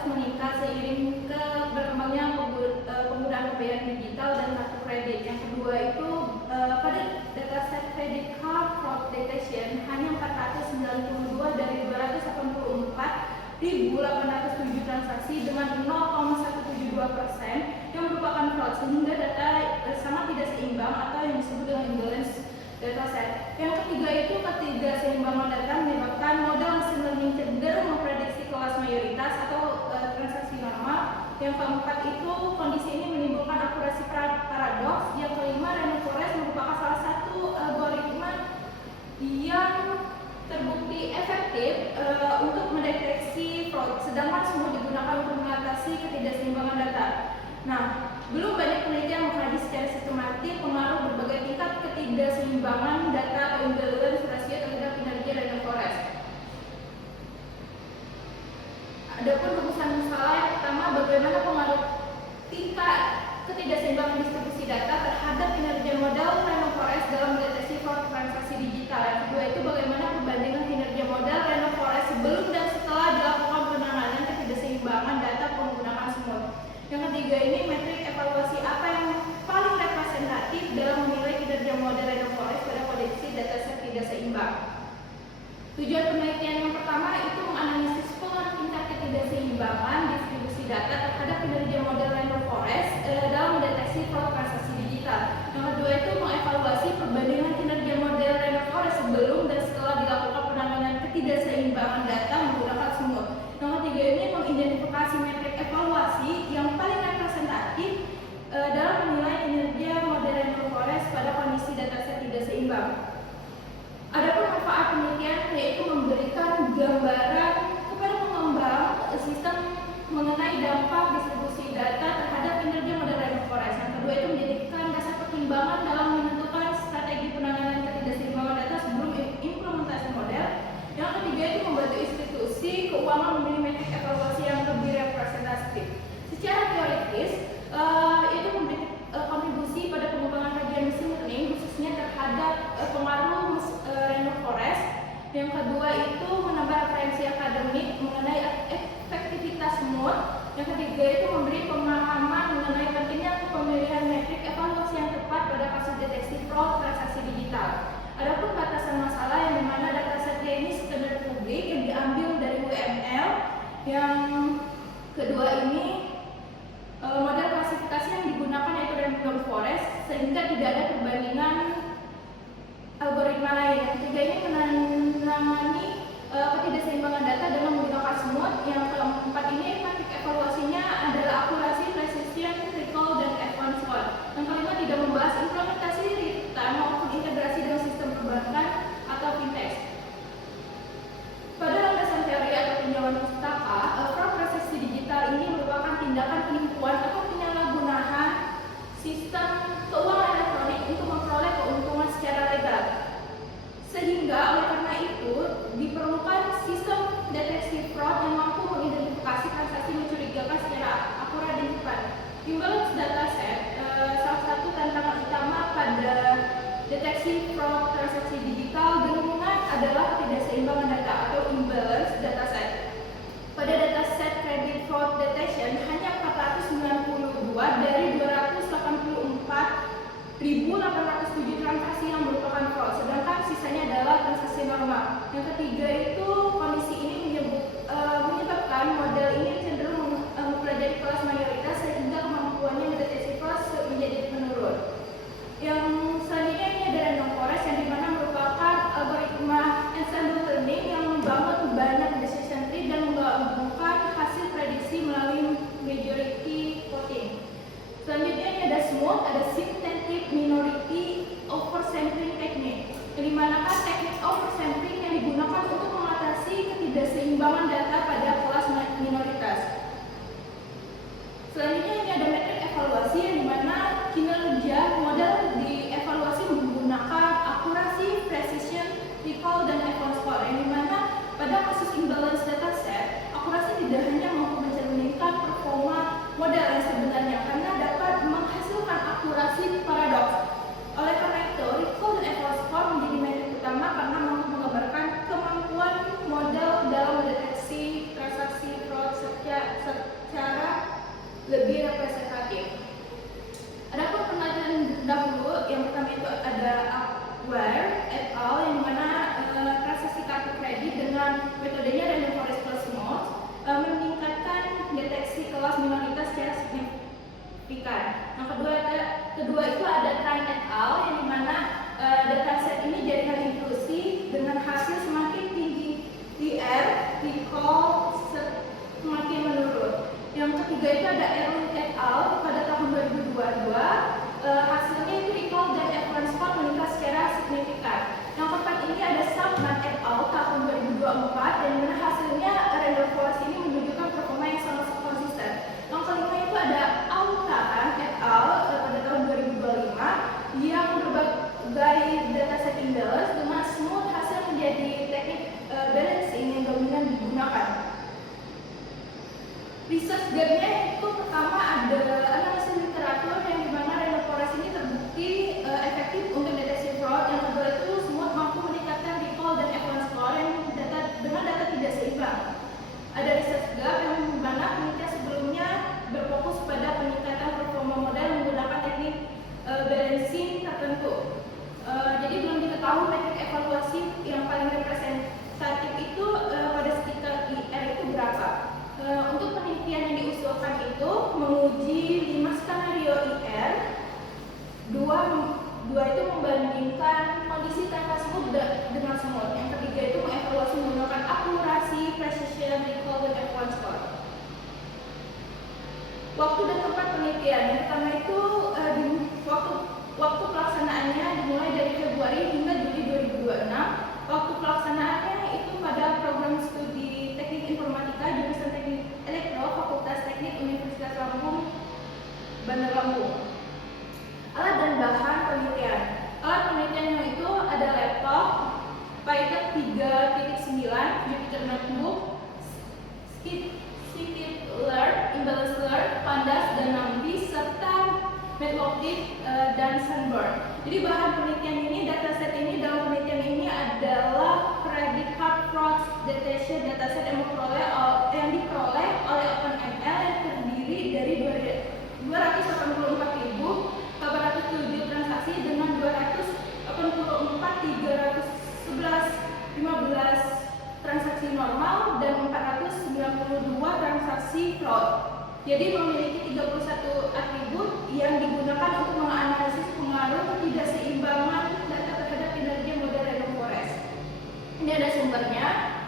terus meningkat seiring ke berkembangnya penggunaan pembayaran digital dan kartu kredit. Yang kedua itu pada dataset credit card fraud detection hanya 492 dari 284.807 transaksi dengan 0,172% yang merupakan fraud, sehingga data sangat tidak seimbang atau yang disebut dengan imbalance dataset. Yang ketiga itu ketidakseimbangan data menyebabkan model machine learning cenderung memprediksi kelas mayoritas atau transaksi normal. Yang keempat itu kondisi ini menimbulkan akurasi paradoks. Yang kelima, random forest merupakan salah satu algoritma yang terbukti efektif untuk mendeteksi fraud, sedangkan semua digunakan untuk mengatasi ketidakseimbangan data. Nah, belum banyak penelitian mengkaji secara sistematis pengaruh berbagai tingkat ketidakseimbangan data atau imbalance rasio terhadap kinerja random forest. Adapun rumusan masalah yang pertama, bagaimana pengaruh tingkat ketidakseimbangan distribusi data terhadap kinerja model random forest dalam mendeteksi fraud transaksi digital. Yang kedua itu bagaimana perbandingan kinerja model random forest sebelum dan setelah dilakukan penanganan ketidakseimbangan data menggunakan semut. Yang ketiga ini metrik evaluasi apa yang paling representatif dalam menilai kinerja model random forest pada kondisi dataset tidak seimbang. Tujuan penelitian yang pertama itu menganalisis pengaruh tingkat ketidakseimbangan distribusi data terhadap kinerja model random forest dalam mendeteksi fraud transaksi digital. Yang kedua itu mengevaluasi perbandingan kinerja model random forest sebelum dan setelah dilakukan penanganan ketidakseimbangan data menggunakan semut. Yang ketiga ini mengidentifikasi metrik evaluasi yang paling representatif dalam menilai kinerja model random forest pada kondisi dataset tidak seimbang. Adapun manfaat penelitian yaitu memberikan gambaran kepada pengembang sistem mengenai dampak distribusi data terhadap kinerja model random forest. Yang kedua itu menjadikan dasar pertimbangan dalam menentukan strategi penanganan ketidakseimbangan data sebelum implementasi model. Yang ketiga itu membantu institusi keuangan memilih metrik evaluasi yang lebih representatif. Secara teoritis, itu memberi kontribusi pada pengembangan kajian machine learning khususnya terhadap pengaruh random forest. Yang kedua itu menambah referensi akademik mengenai efektivitas semut. Yang ketiga itu memberi pemahaman mengenai pentingnya pemilihan metrik evaluasi yang tepat pada kasus deteksi fraud transaksi digital. Adapun batasan masalah yang dimana datasetnya ini standar publik yang diambil dari UML. Yang kedua ini model klasifikasi yang digunakan yaitu random forest sehingga tidak ada perbandingan algoritma lain. Yang ketiga ini menangani ketidakseimbangan data dengan menggunakan semut. Yang keempat ini metrik evaluasinya adalah akurasi, precision, recall, dan advanced score. Yang kelima tidak membahas implementasi real-time maupun integrasi dengan sistem perbankan atau fintech. Pada landasan teori atau tinjauan pustaka, fraud transaksi digital ini merupakan tindakan penipuan atau penyalahgunaan sistem keuangan elektronik untuk memperoleh keuntungan secara legal. Sehingga oleh karena itu diperlukan sistem deteksi fraud yang mampu mengidentifikasi transaksi mencurigakan secara akurat dan cepat. Imbalance dataset salah satu tantangan utama pada deteksi fraud transaksi digital dengan adalah ketidakseimbangan data atau imbalance dataset. Pada dataset credit fraud detection hanya 492 dari 284.807 transaksi yang merupakan fraud, sedangkan sisanya adalah transaksi normal. Yang ketiga itu kondisi ini menyebabkan model ini cenderung mempelajari kelas mayoritas sehingga kemampuannya mendeteksi fraud menjadi menurun. Yang selanjutnya ini ada random forest yang dimana merupakan algoritma ensemble learning yang membangun banyak decision tree dan menggabungkan hasil prediksi melalui majority voting. Selanjutnya ini ada smooth, ada synthetic minority oversampling technique. Yang dimana teknik oversampling yang digunakan untuk mengatasi ketidakseimbangan data pada kelas minoritas. Selanjutnya ini ada metrik evaluasi yang dimana kinerja model dievaluasi menggunakan akurasi, precision, recall, dan advanced score. Yang dimana pada kasus imbalance dataset, akurasi tidak hanya mampu mencerminkan performa model yang sebenarnya karena dapat menghasilkan akurasi paradoks. Oleh karena itu, recall dan advanced score menjadi metrik utama karena mampu menggambarkan kemampuan model dalam mendeteksi transaksi fraud secara ketiga itu ada Erwin et al. Pada tahun 2022. Hasilnya itu recall dan F1 score meningkat secara signifikan. Yang keempat ini ada Subman et al. Tahun 2024, dan mana hasilnya random forest ini menunjukkan performa yang sangat konsisten. Yang kelima itu ada Autahan et al. Pada tahun 2025 yang berbagai dataset imbalance dengan smooth hasil menjadi teknik balancing yang dominan digunakan. Research gap-nya itu pertama ada analisis literatur yang dimana random forest ini terbukti efektif untuk deteksi fraud. Yang kedua itu smooth mampu meningkatkan recall dan F1 score yang dengan data tidak seimbang. Ada research gap yang dimana penelitian sebelumnya berfokus pada peningkatan performa model menggunakan teknik balancing tertentu. Jadi belum diketahui metrik evaluasi yang paling representatif itu pada sekitar IR itu berapa. Untuk penelitian yang diusulkan itu menguji 5 skenario IR, dua itu membandingkan kondisi tanpa smooth dengan smooth. Yang ketiga itu mengevaluasi menggunakan akurasi, precision, recall, dan F1 score. Waktu dan tempat penelitian yang pertama itu waktu pelaksanaannya dimulai dari Februari hingga Juli 2026. Waktu pelaksanaannya itu pada program studi teknik informatika jurusan teknik elektro Fakultas Teknik Universitas Lampung, Bandar Lampung. Alat dan bahan penelitian. Alat penelitiannya itu ada laptop, Python 3.9, Jupyter Notebook, Scikit-learn, Imbalance-learn, Pandas, dan Numpy, serta Matplotlib dan Sunburn. Jadi bahan penelitian ini, dataset ini dalam penelitian ini adalah Credit Card Fraud Detection dataset yang diperoleh oleh OpenML yang terdiri dari 284.807 transaksi dengan 284.311 transaksi normal dan 492 transaksi fraud. Jadi memiliki 31 atribut yang digunakan untuk menganalisis pengaruh ketidakseimbangan data terhadap kinerja model random forest. Ini ada sumbernya.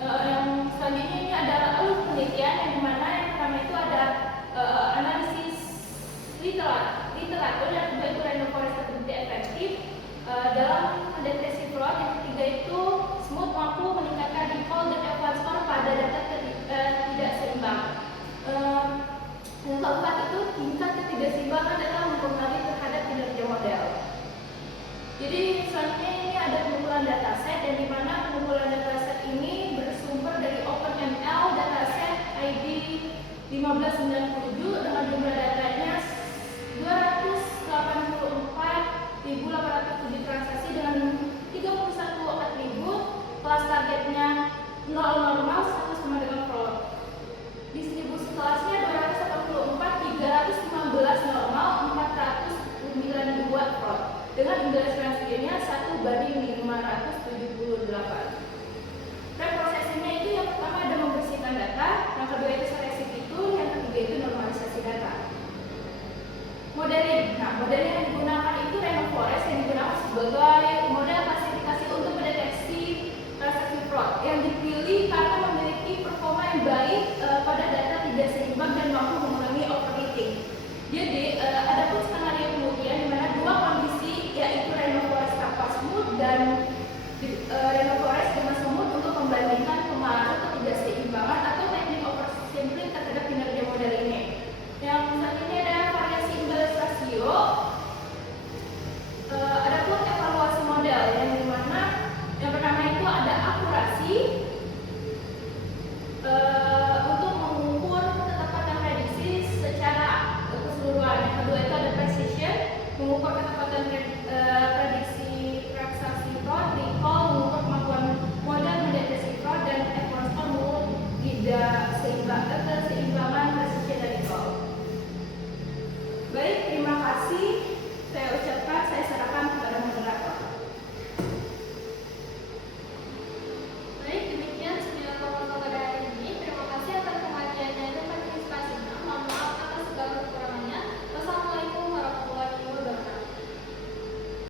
Yang selanjutnya ini adalah alur penelitian yang dimana yang pertama itu ada analisis literatur, yang kedua itu random forest terbukti efektif dalam mendeteksi fraud. Yang ketiga itu smooth mampu meningkatkan recall dan F1 score pada data tidak seimbang. Yang keempat itu tingkat ketidakseimbangan data mempengaruhi terhadap kinerja model. Jadi selanjutnya ini ada pengumpulan dataset, dan di mana pengumpulan dataset ini bersumber dari OpenML dataset ID 1519